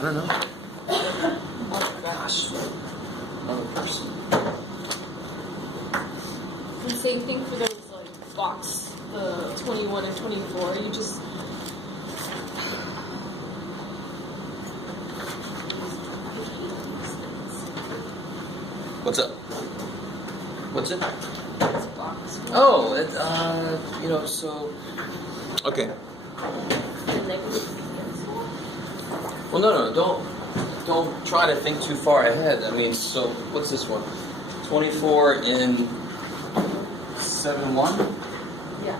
I don't know. Oh my gosh. Another person. And same thing for those like box, the 21 and 24. You just What's up? What's it? it's box. Oh, so. Okay. And negative cancel. Well, no, don't try to think too far ahead. I mean, so what's this one? 24 in 7-1? Yeah.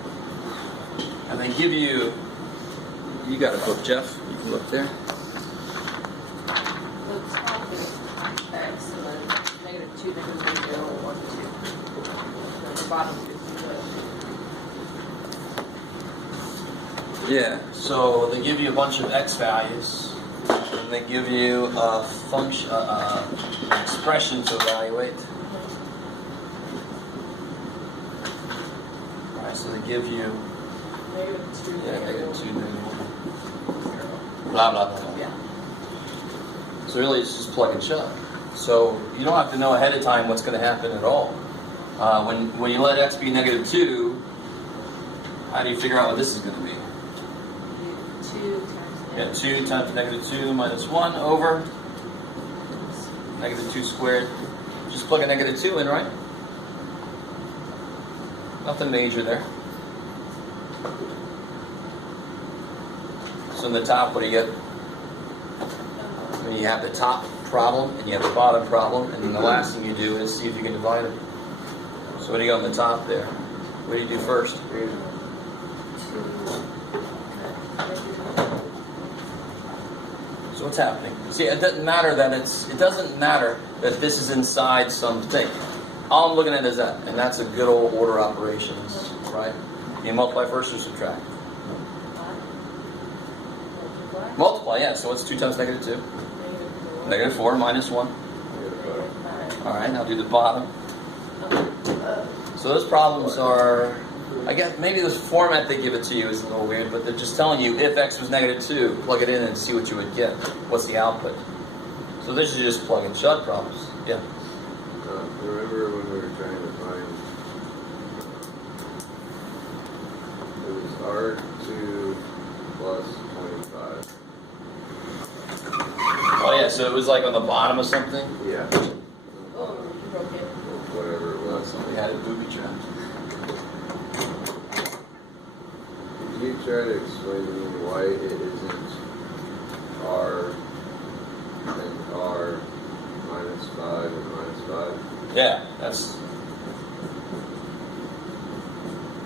And they give you got a book, Jeff. You can look there. The top is X and then -2, -0, 1, 2. And the bottom is Yeah, so they give you a bunch of X values, and they give you a function, expression to evaluate. Alright, so they give you -2. -2, -1, blah blah blah. Yeah. So really, it's just plug and chug. So you don't have to know ahead of time what's going to happen at all. When you let X be -2, how do you figure out what this is going to be? 2 times -2 minus 1 over -2 squared. Just plug a -2 in, right? Nothing major there. So in the top, what do you get? You have the top problem and you have the bottom problem, and then the last thing you do is see if you can divide it. So what do you got on the top there? What do you do first? So what's happening? See, it doesn't matter that this is inside something. All I'm looking at is that, and that's a good old order operations, right? You multiply first or subtract? Multiply, yeah. So what's 2 times -2? -4 minus 1. All right, now do the bottom. So those problems are, I guess maybe this format they give it to you is a little weird, but they're just telling you if X was -2, plug it in and see what you would get. What's the output? So this is just plug and chug problems. Yeah. Remember when we were trying to find it was R2 plus 25. Oh yeah, so it was like on the bottom of something? Yeah. Oh, you broke it. Whatever it was. Somebody had it booby trapped. Could you try to explain to me why it isn't R and R minus 5 and minus 5? Yeah, that's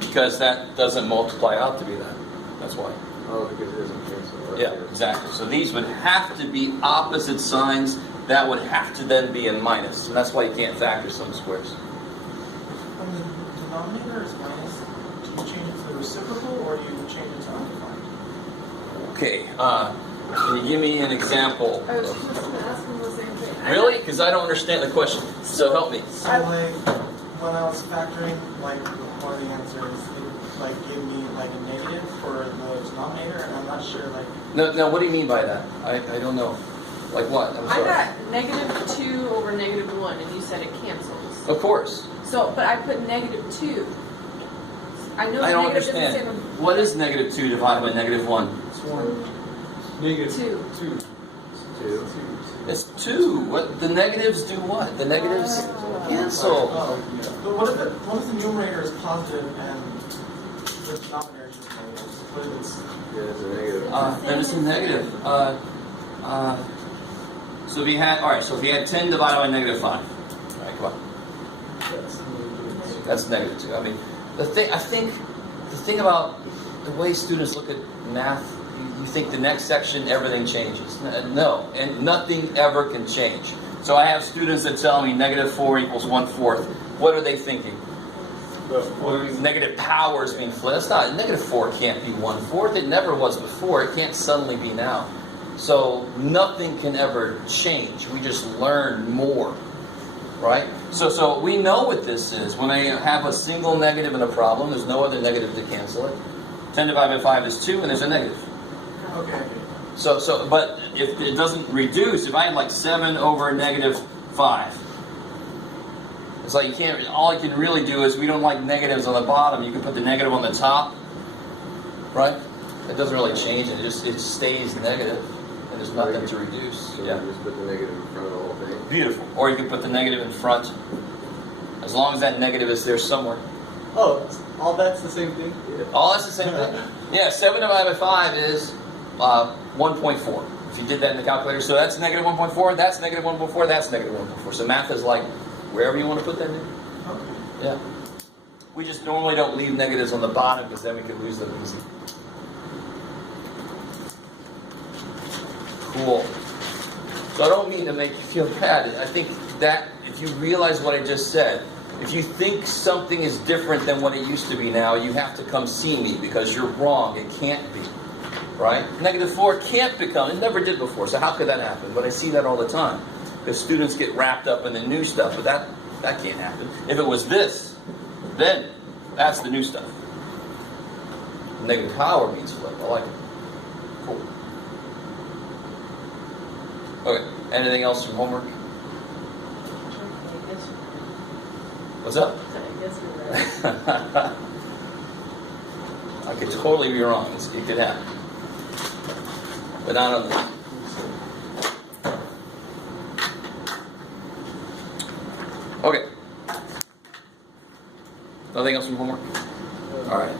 because that doesn't multiply out to be that. That's why. Oh, because it doesn't cancel. Yeah, exactly. So these would have to be opposite signs. That would have to then be a minus. And that's why you can't factor some squares. When the denominator is minus, do you change it to the reciprocal or do you change it to undefined? Okay, can you give me an example? I was just going to ask him the same thing. Really? Because I don't understand the question. So help me. So like when I was factoring like one of the answers, it like gave me like a negative for the denominator, and I'm not sure like. No, what do you mean by that? I don't know. Like what? I'm I sorry. got -2 over -1, and you said it cancels. Of course. So, but I put -2. I know I the don't negative doesn't understand. say the What is -2 divided by -1? It's one. Negative 2. 2. It's 2. What? The negatives do what? The negatives cancel. Oh, but what if the numerator is positive and the denominator is just negative? What if it's Yeah, it's a negative. There's a negative. So if you had, all right. So if you had 10 divided by -5, all right, come on. That's -2. I mean, I think the thing about the way students look at math, you think the next section everything changes. No, and nothing ever can change. So I have students that tell me -4 equals 1/4. What are they thinking? Negative powers mean flipped. That's not, -4 can't be 1/4. It never was before. It can't suddenly be now. So nothing can ever change. We just learn more, right? So we know what this is. When I have a single negative in a problem, there's no other negative to cancel it. 10 divided by 5 is 2, and there's a negative. okay? But if it doesn't reduce, if I had like 7 over negative 5, it's like you can't, all you can really do is, we don't like negatives on the bottom, you can put the negative on the top, right? It doesn't really change it, it stays negative, and there's nothing to reduce. So Yeah. we just put the negative in front of the whole thing. Beautiful. Or you can put the negative in front, as long as that negative is there somewhere. Oh, all that's the same thing? Oh, that's the same thing. Yeah, 7 divided by 5 is 1.4. If you did that in the calculator, so that's negative 1.4, that's negative 1.4, that's negative 1.4. So math is like wherever you want to put that in. Okay. Yeah. We just normally don't leave negatives on the bottom because then we could lose them easy. Cool. So I don't mean to make you feel bad. I think that if you realize what I just said, if you think something is different than what it used to be now, you have to come see me because you're wrong. It can't be. Right? Negative 4 can't become, it never did before, so how could that happen? But I see that all the time. The students get wrapped up in the new stuff, but that can't happen. If it was this, then that's the new stuff. Negative power means flip. I like it. Cool. Okay. Anything else from homework? What's up? I guess you're right. I could totally be wrong. It could happen. But not on this. Okay. Nothing else from homework? Alright.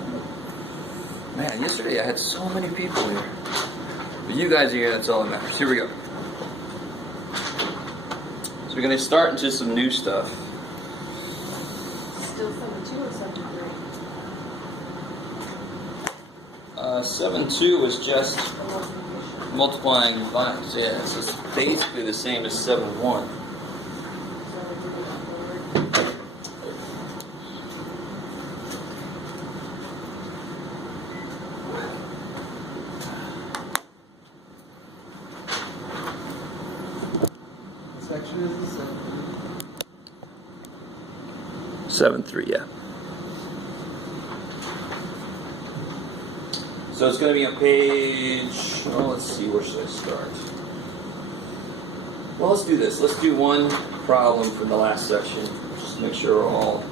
Man, yesterday I had so many people here. But you guys are here, that's all that matters. Here we go. So we're going to start into some new stuff. Still 7-2 or 7-3? 7-2 was just multiplying divides. Yeah, so it's basically the same as 7-1. What section is this? 7-3, yeah. So it's going to be on page, well, let's see, where should I start? Well, let's do this. Let's do one problem from the last section, just to make sure we're all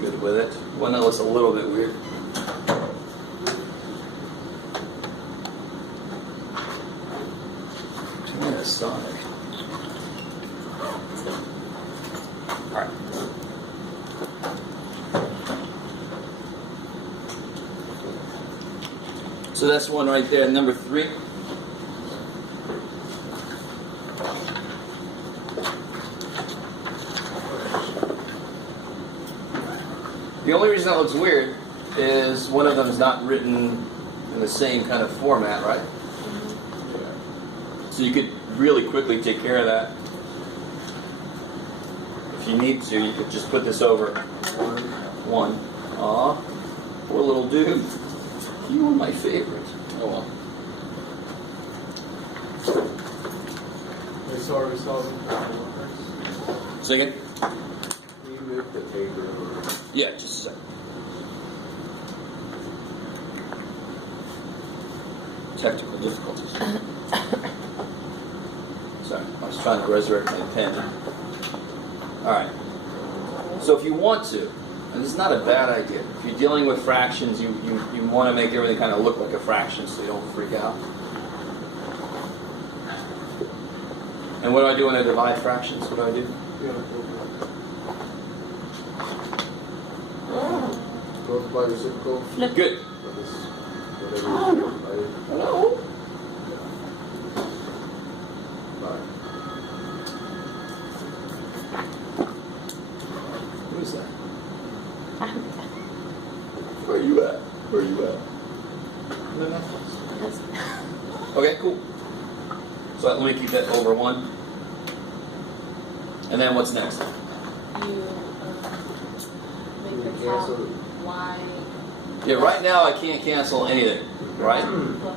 good with it. One that looks a little bit weird. Yeah, Sonic. All right. So that's one right there, number 3. The only reason that looks weird is one of them is not written in the same kind of format, right? So you could really quickly take care of that. If you need to, you could just put this over 1. Aw, poor little dude. You were my favorite. Oh well. So are we solving problem first? Say again? Can you move the paper over? Yeah, just a second. Technical difficulties. Sorry, I was trying to resurrect my pen. Alright. So if you want to, and this is not a bad idea, if you're dealing with fractions, you want to make everything kind of look like a fraction so you don't freak out. And what do I do when I divide fractions? What do I do? Multiply reciprocal. Good. Of this, whatever you divided. Hello? By. Who is that? Where are you at? Where are you at? Okay, cool. So let me keep that over 1. And then what's next? You make the top Cancel. y. Yeah, right now I can't cancel anything, right?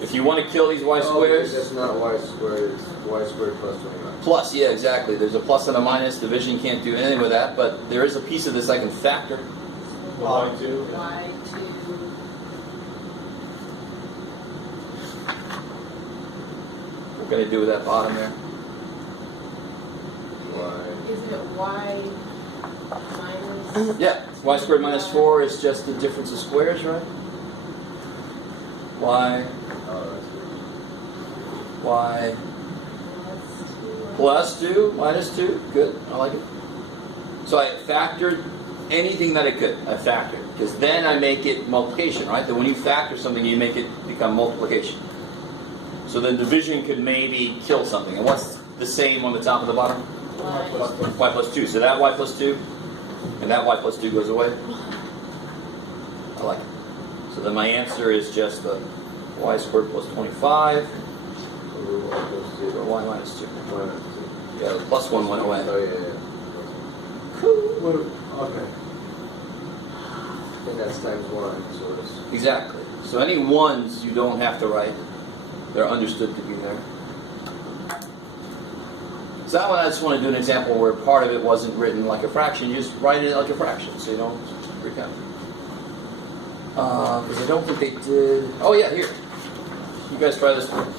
If you want to kill these y Oh, squares, that's not y squared, it's y squared plus 29. plus, yeah, exactly. There's a plus and a minus. Division can't do anything with that, but there is a piece of this I can factor. y2. going to do with that bottom there? Y. Isn't it y minus? Yeah, y squared minus 4 is just the difference of squares, right? Y, Oh, that's y plus 2 minus 2. Good, I like it. So I factored anything that I could. I factored. Because then I make it multiplication, right? That when you factor something, you make it become multiplication. So then division could maybe kill something. And what's the same on the top and the bottom? Y plus 2. So that y plus 2 and that y plus 2 goes away. I like it. So then my answer is just the y squared plus 25 or y minus 2. Yeah, the plus 1 went away. Oh, yeah. Okay. And that's times 1, so it's... Exactly. So any ones you don't have to write. They're understood to be there. So that one I just want to do an example where part of it wasn't written like a fraction. You just write it like a fraction so you don't freak out. Because I don't think they did... Oh yeah, here. You guys try this one.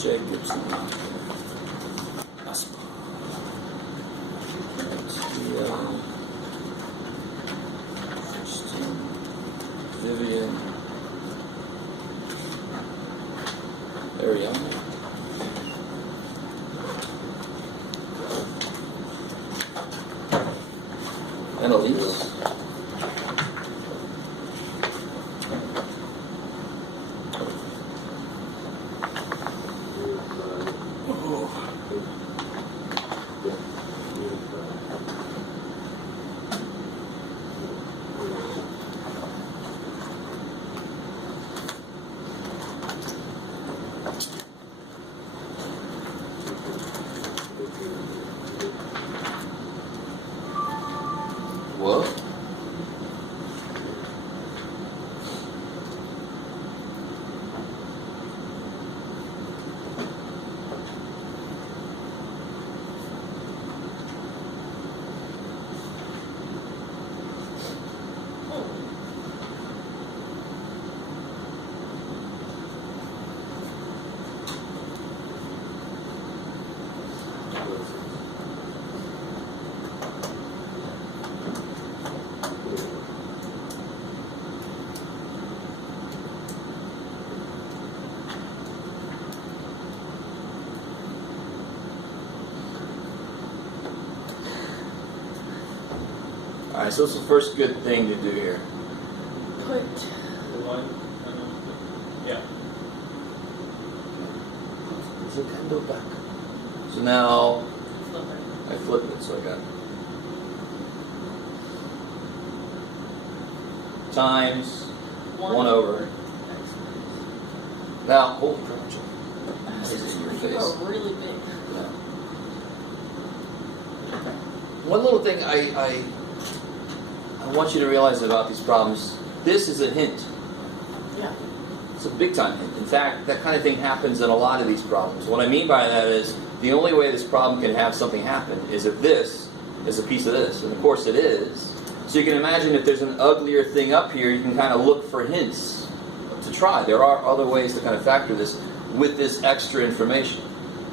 Jacobs Aspa. Christian, Vivian, Ariana, Annalise. What? Alright, so what's the first good thing to do here? Put Yeah. Is it Nintendo back? So now I flip it, so I got times 1 over. Now, holy crap, this is in your face. Oh, really big. Yeah. One little thing I want you to realize about these problems, this is a hint. Yeah. It's a big time hint. In fact, that kind of thing happens in a lot of these problems. What I mean by that is, the only way this problem can have something happen is if this is a piece of this. And of course it is. So you can imagine if there's an uglier thing up here, you can kind of look for hints to try. There are other ways to kind of factor this with this extra information.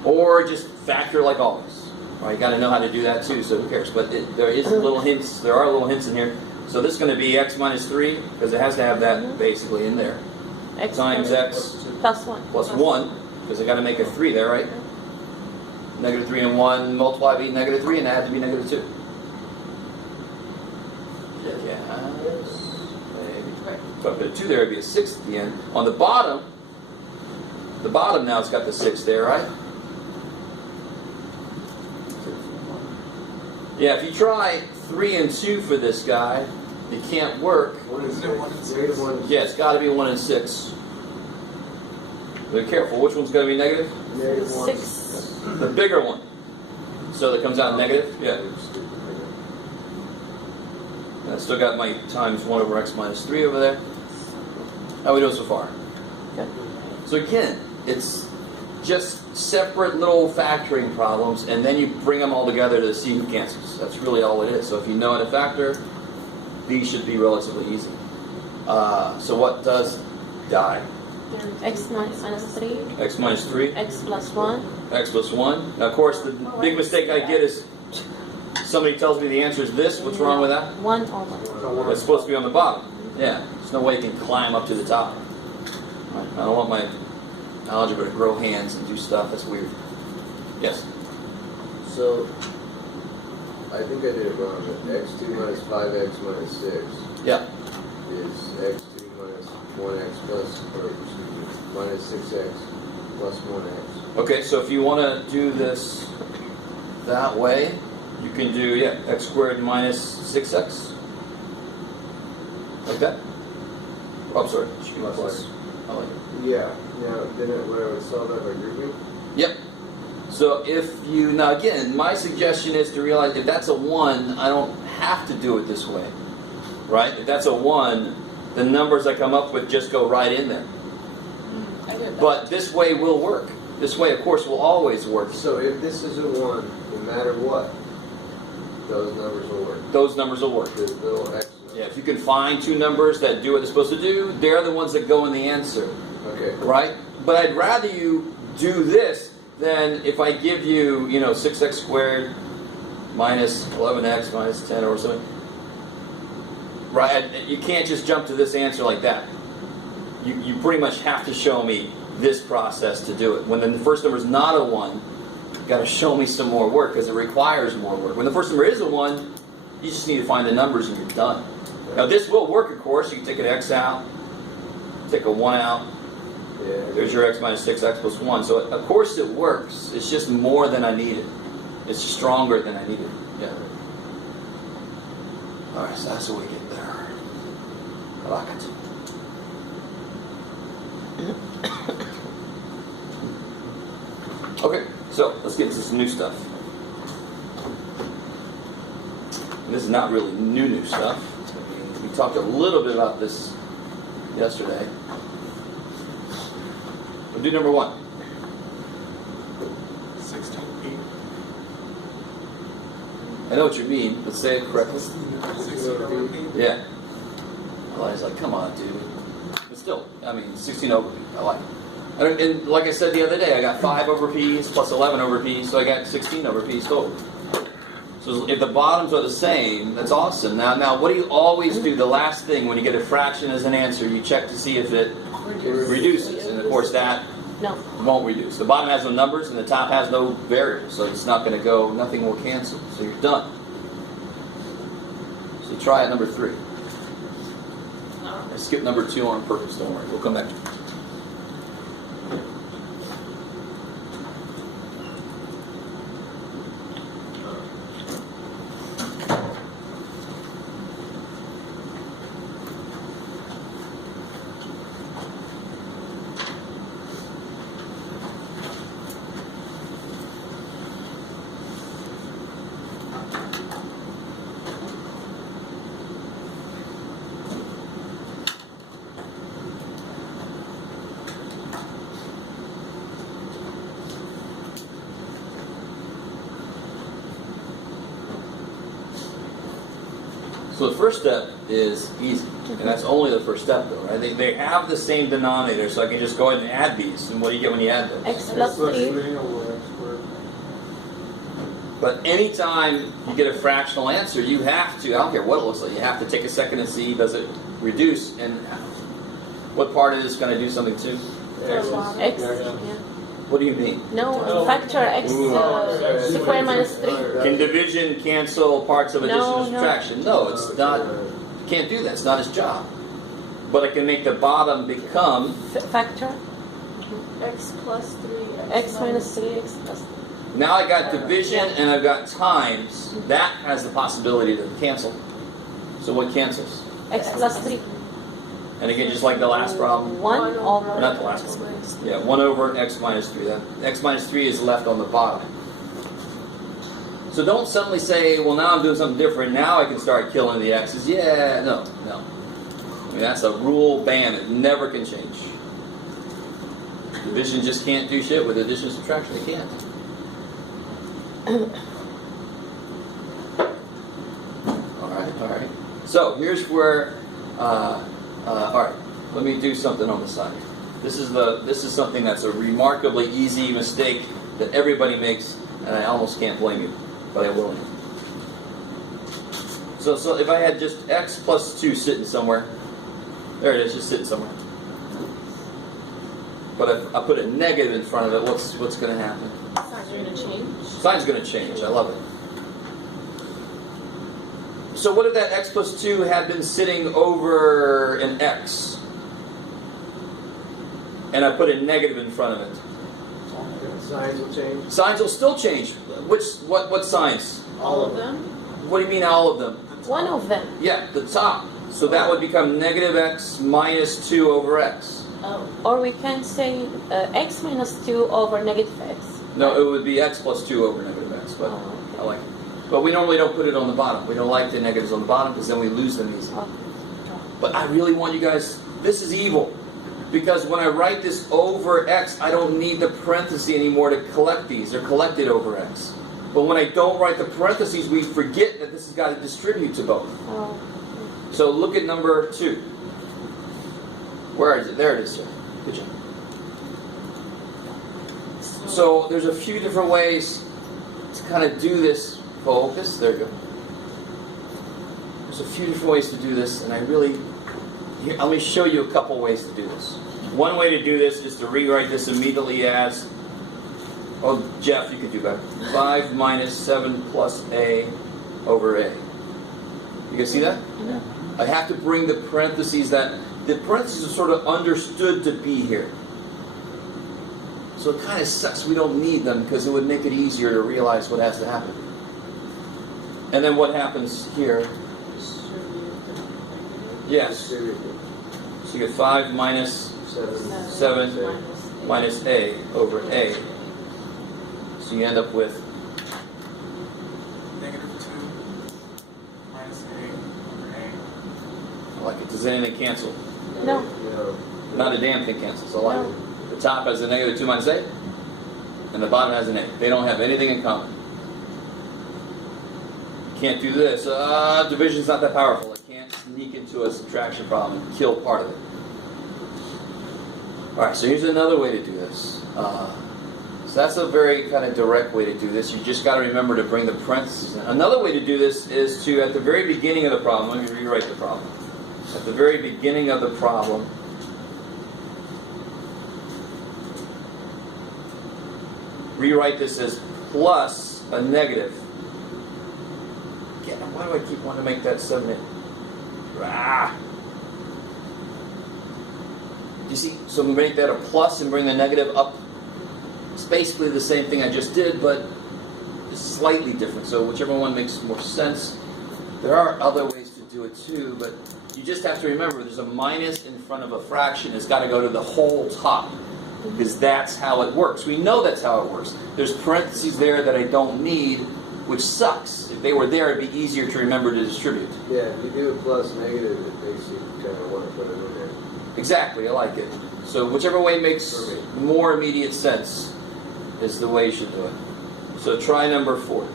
Or just factor like always. Right? You got to know how to do that too, so who cares? But there is little hints. There are little hints in here. So this is going to be x minus 3, because it has to have that basically in there. X Times x plus 1. plus 1, because I got to make a 3 there, right? Negative 3 and 1 multiply to be negative 3, and that had to be negative 2. Yes. So if I put a 2 there, it would be a 6 at the end. On the bottom now it's got the 6 there, right? Yeah, if you try 3 and 2 for this guy, it can't work. Is it 1 and 6? Negative 1. Yeah, it's got to be 1 and 6. Be careful, which one's going to be negative? Negative 1. 6. The bigger one. So that comes out negative? Yeah. And I still got my times 1 over x minus 3 over there. How we doing so far? Good. So again, it's just separate little factoring problems, and then you bring them all together to see who cancels. That's really all it is. So if you know how to factor, these should be relatively easy. So what does die? X minus 3, X minus 3, X plus 1. X plus 1. Now, of course, the big mistake I get is somebody tells me the answer is this. What's wrong with that? 1 over. It's supposed to be on the bottom. Yeah, there's no way you can climb up to the top. I don't want my algebra to grow hands and do stuff. That's weird. Yes? So, I think I did it wrong, but x2 minus 5x minus 6 Yeah. is x2 minus 1x plus, or excuse me, minus 6x plus 1x. Okay, so if you want to do this that way, you can do, yeah, x squared minus 6x. Like that? Oh, I'm sorry. It should be plus. I like it. Yeah. Now, then when I would solve that by grouping, Yep. So if you, now again, my suggestion is to realize if that's a 1, I don't have to do it this way. Right? If that's a 1, the numbers I come up with just go right in there. I did that. But this way will work. This way, of course, will always work. so if this is a 1, no matter what, those numbers will work. Those numbers will work. The little x Yeah, if you can find two numbers that do what they're supposed to do, they're the ones that go in the answer. Okay. Right? But I'd rather you do this than if I give you, 6x squared minus 11x minus 10 or something. Right? You can't just jump to this answer like that. You pretty much have to show me this process to do it. When the first number is not a 1, you've got to show me some more work because it requires more work. When the first number is a 1, you just need to find the numbers and you're done. Now this will work, of course. You can take an x out, take a 1 out. Yeah. There's your x minus 6x plus 1. So, of course, it works. It's just more than I needed. It's stronger than I needed. Yeah. All right, so that's the way we get there. I like it. Okay, so let's get into some new stuff. And this is not really new stuff. We talked a little bit about this yesterday. We'll do number 1. 16p. I know what you mean, but say it correctly. 16 over p. Yeah. I was like, come on, dude. But still, 16 over p. I like it. And like I said the other day, I got 5 over p's plus 11 over p's, so I got 16 over p's total. So if the bottoms are the same, that's awesome. Now, what do you always do? The last thing when you get a fraction as an answer, you check to see if it reduces, and of course that No. won't reduce. The bottom has no numbers, and the top has no variables, so it's not going to go. Nothing will cancel. So you're done. So try at number 3. I skipped number 2 on purpose. Don't worry. We'll come back to it. So the first step is easy, and that's only the first step, though, right? They have the same denominator, so I can just go ahead and add these. And what do you get when you add those? X plus 3. But anytime you get a fractional answer, you have to, I don't care what it looks like, you have to take a second and see, does it reduce, and what part of it is going to do something to? X. Yeah. What do you mean? No, factor X square minus 3. Can division cancel parts of addition No, and subtraction? No, it's not. You can't do that. It's not his job. But I can make the bottom become Factor X plus 3. X minus 3, X plus 3. now I got division and I've got times. That has the possibility to cancel. So what cancels? X plus 3. And again, just like the last problem, 1 over. not the last one. Yeah, 1 over x minus 3. That x minus 3 is left on the bottom. So don't suddenly say, well, now I'm doing something different. Now I can start killing the x's. Yeah, no. mean, that's a rule ban. It never can change. Division just can't do shit with addition and subtraction. It can't. All right. So here's where. All right. Let me do something on the side. This is something that's a remarkably easy mistake that everybody makes, and I almost can't blame you, but I will. So if I had just x plus 2 sitting somewhere, there it is, just sitting somewhere. But if I put a negative in front of it, what's going to happen? Sign's going to change. Sign's going to change. I love it. So what if that x plus 2 had been sitting over an x? And I put a negative in front of it. Signs will change. Signs will still change. What signs? All of them? What do you mean all of them? One of them. Yeah, the top. So that would become negative x minus 2 over x. Oh. Or we can say x minus 2 over negative x. No, it would be x plus 2 over negative x. But Oh, okay. I like it. But we normally don't put it on the bottom. We don't like the negatives on the bottom because then we lose them easily. Okay. But I really want you guys, this is evil. Because when I write this over x, I don't need the parenthesis anymore to collect these. They're collected over x. But when I don't write the parentheses, we forget that this has got to distribute to both. Oh. So look at number 2. Where is it? There it is, sir. Good job. So there's a few different ways to kind of do this. Focus. There you go. There's a few different ways to do this, and here, let me show you a couple ways to do this. One way to do this is to rewrite this immediately as, oh, Jeff, you could do better. 5 minus 7 plus a over a. You guys see that? Yeah. I have to bring the parentheses the parentheses are sort of understood to be here. So it kind of sucks we don't need them because it would make it easier to realize what has to happen. And then what happens here? Yes. So you get 5 minus 7 minus a over a. So you end up with Negative 2 minus a over a. I like it. Does anything cancel? No. Not a damn thing cancels. I like it. The top has a negative 2 minus a, and the bottom has an a. They don't have anything in common. Can't do this. Division's not that powerful. It can't sneak into a subtraction problem and kill part of it. Alright, so here's another way to do this. So that's a very kind of direct way to do this. You just got to remember to bring the parentheses in. Another way to do this is to, at the very beginning of the problem, let me rewrite the problem. At the very beginning of the problem, rewrite this as plus a negative. Again, why do I keep wanting to make that 7 in? You see, so we make that a plus and bring the negative up. It's basically the same thing I just did, but it's slightly different. So whichever one makes more sense. There are other ways to do it too, but you just have to remember there's a minus in front of a fraction. It's got to go to the whole top because that's how it works. We know that's how it works. There's parentheses there that I don't need, which sucks. If they were there, it'd be easier to remember to distribute. Yeah, if you do a plus negative, it makes you kind of want to put it in there. Exactly, I like it. So whichever way makes more immediate sense is the way you should do it. So try number 4.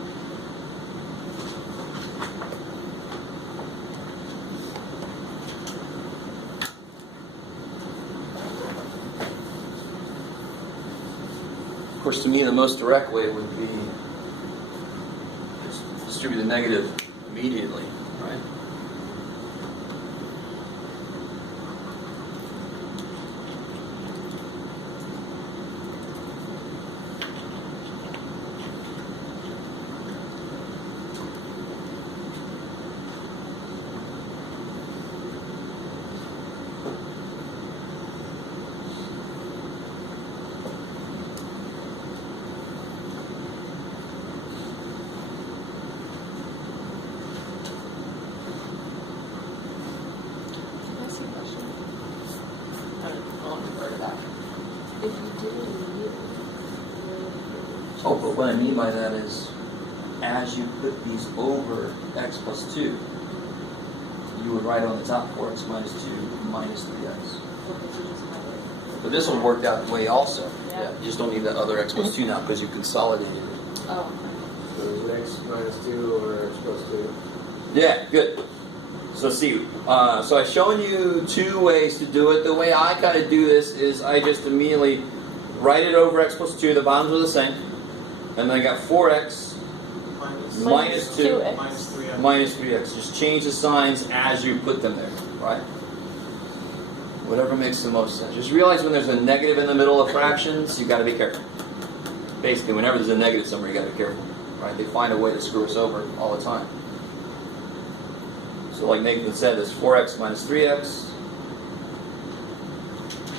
Of course, to me, the most direct way would be just distribute the negative immediately, right? That's a question. I'll refer to that. If you did it immediately. Oh, but what I mean by that is, as you put these over x plus 2, you would write on the top 4x minus 2 minus 3x. Okay, so just highlight. But this one worked out the way also. Yeah. You just don't need the other x plus 2 now because you consolidated it. Oh. So it's x minus 2 over x plus 2. Yeah, good. So see, so I've shown you two ways to do it. The way I kind of do this is I just immediately write it over x plus 2. The bottoms are the same. And then I got 4x minus 2 2x. minus 3x. minus 3x. Just change the signs as you put them there, right? Whatever makes the most sense. Just realize when there's a negative in the middle of fractions, you got to be careful. Basically, whenever there's a negative somewhere, you got to be careful, right? They find a way to screw us over all the time. So like Nathan said, it's 4x minus 3x,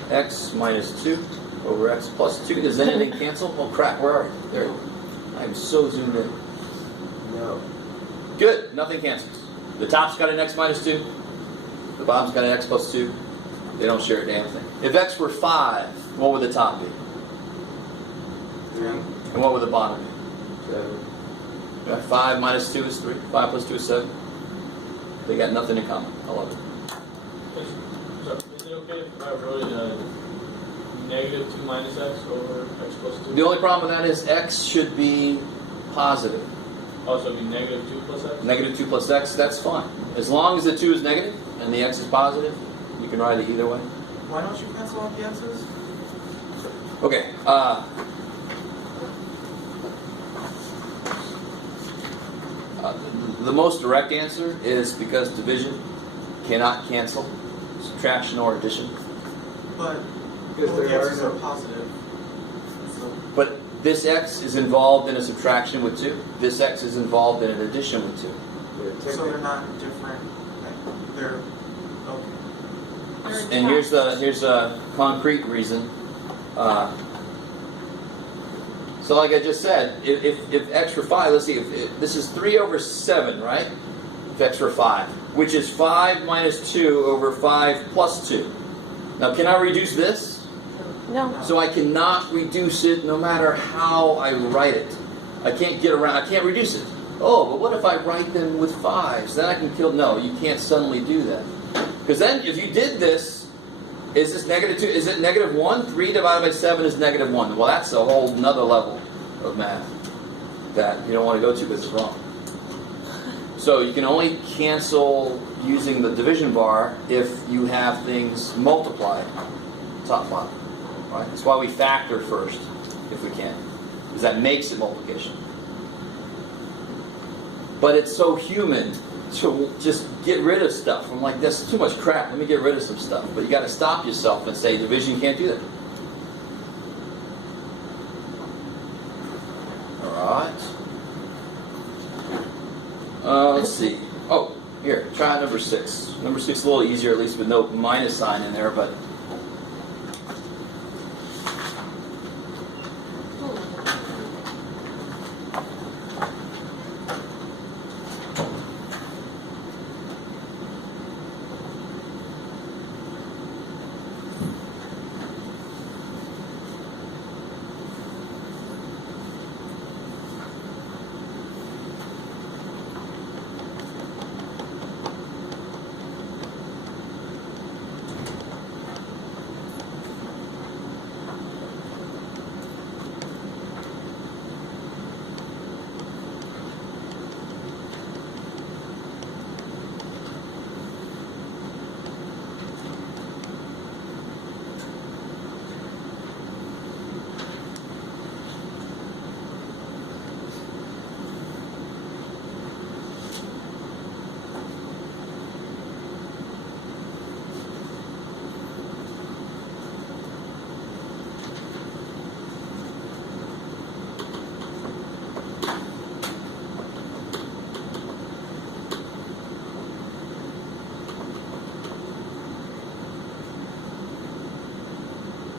x minus 2 over x plus 2. Does anything cancel? Oh crap, where are you? There you go. I'm so zoomed in. No. Good, nothing cancels. The top's got an x minus 2, the bottom's got an x plus 2. They don't share a damn thing. If x were 5, what would the top be? 3, And what would the bottom be? 7. Right, 5 minus 2 is 3. 5 plus 2 is 7. They got nothing in common. I love it. So, is it okay if I wrote negative 2 minus x over x plus 2? The only problem with that is x should be positive. Also, it'd be negative 2 plus x? Negative 2 plus x, that's fine. As long as the 2 is negative and the x is positive, you can write it either way. Why don't you cancel out the x's? Okay. The most direct answer is because division cannot cancel subtraction or addition. But Because all the there are x's are no. positive. So But this x is involved in a subtraction with 2. This x is involved in an addition with 2. so they're not different. Like, they're okay. And here's a concrete reason. So like I just said, if x were 5, let's see, if this is 3 over 7, right? If x were 5, which is 5 minus 2 over 5 plus 2. Now can I reduce this? No. So I cannot reduce it no matter how I write it. I can't get around, I can't reduce it. Oh, but what if I write them with 5s? Then I can kill, no, you can't suddenly do that. Because then if you did this, is this negative 2? Is it negative 1? 3 divided by 7 is negative 1. Well, that's a whole nother level of math that you don't want to go to because it's wrong. So you can only cancel using the division bar if you have things multiplied, top bottom. Right? That's why we factor first, if we can. Because that makes it multiplication. But it's so human to just get rid of stuff. I'm like, that's too much crap. Let me get rid of some stuff. But you got to stop yourself and say, division can't do that. All right. Let's see. Oh, here, try number 6. Number 6 is a little easier, at least with no minus sign in there, but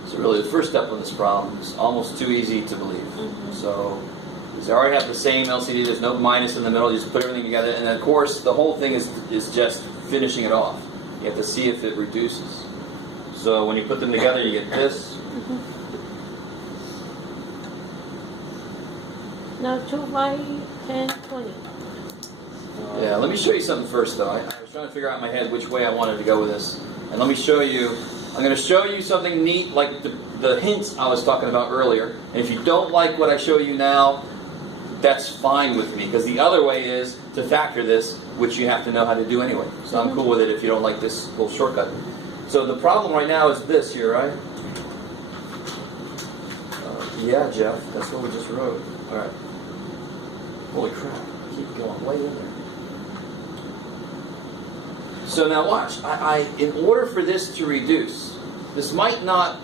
so really the first step of this problem is almost too easy to believe. So, because they already have the same LCD, there's no minus in the middle, you just put everything together, and of course the whole thing is just finishing it off. You have to see if it reduces. So when you put them together, you get this. Now 2 by 10, 20. Yeah, let me show you something first though. I was trying to figure out in my head which way I wanted to go with this. And let me show you. I'm going to show you something neat, like the hints I was talking about earlier. And if you don't like what I show you now, that's fine with me, because the other way is to factor this, which you have to know how to do anyway. So I'm cool with it if you don't like this little shortcut. So the problem right now is this here, right? Yeah, Jeff, that's what we just wrote. All right. Holy crap! Keep going way in there. So now watch. In order for this to reduce, this might not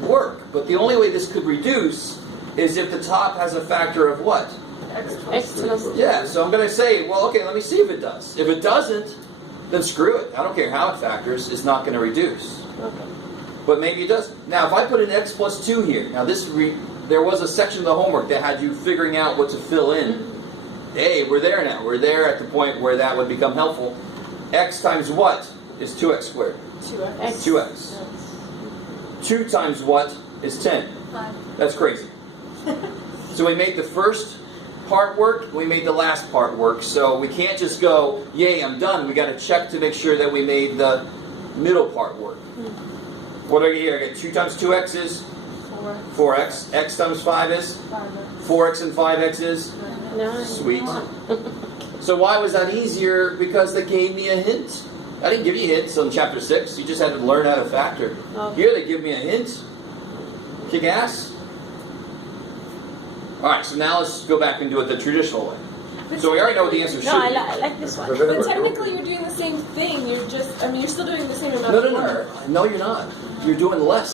work, but the only way this could reduce is if the top has a factor of what? X plus Yeah, so I'm going to say, well, okay, let me see if it does. If it doesn't, then screw it. I don't care how it factors, it's not going to reduce. Okay. But maybe it does. Now, if I put an x plus 2 here, now there was a section of the homework that had you figuring out what to fill in. Hey, we're there now. We're there at the point where that would become helpful. X times what is 2x squared? 2x. 2x. 2 times what is 10? 5. That's crazy. So we made the first part work, we made the last part work. So we can't just go, yay, I'm done. We got to check to make sure that we made the middle part work. What do I get here? I get 2 times 2x is 4x. X times 5 is 4x and 5x is 9. sweet. So why was that easier? Because they gave me a hint. I didn't give you hints on chapter 6. You just had to learn how to factor. Okay. Here they give me a hint. Kick ass. Alright, so now let's go back and do it the traditional way. So we already know what the answer should No, be. I like this one. But technically, you're doing the same thing. You're just, I mean, you're still doing the same amount No, of work. no, you're not. You're doing less.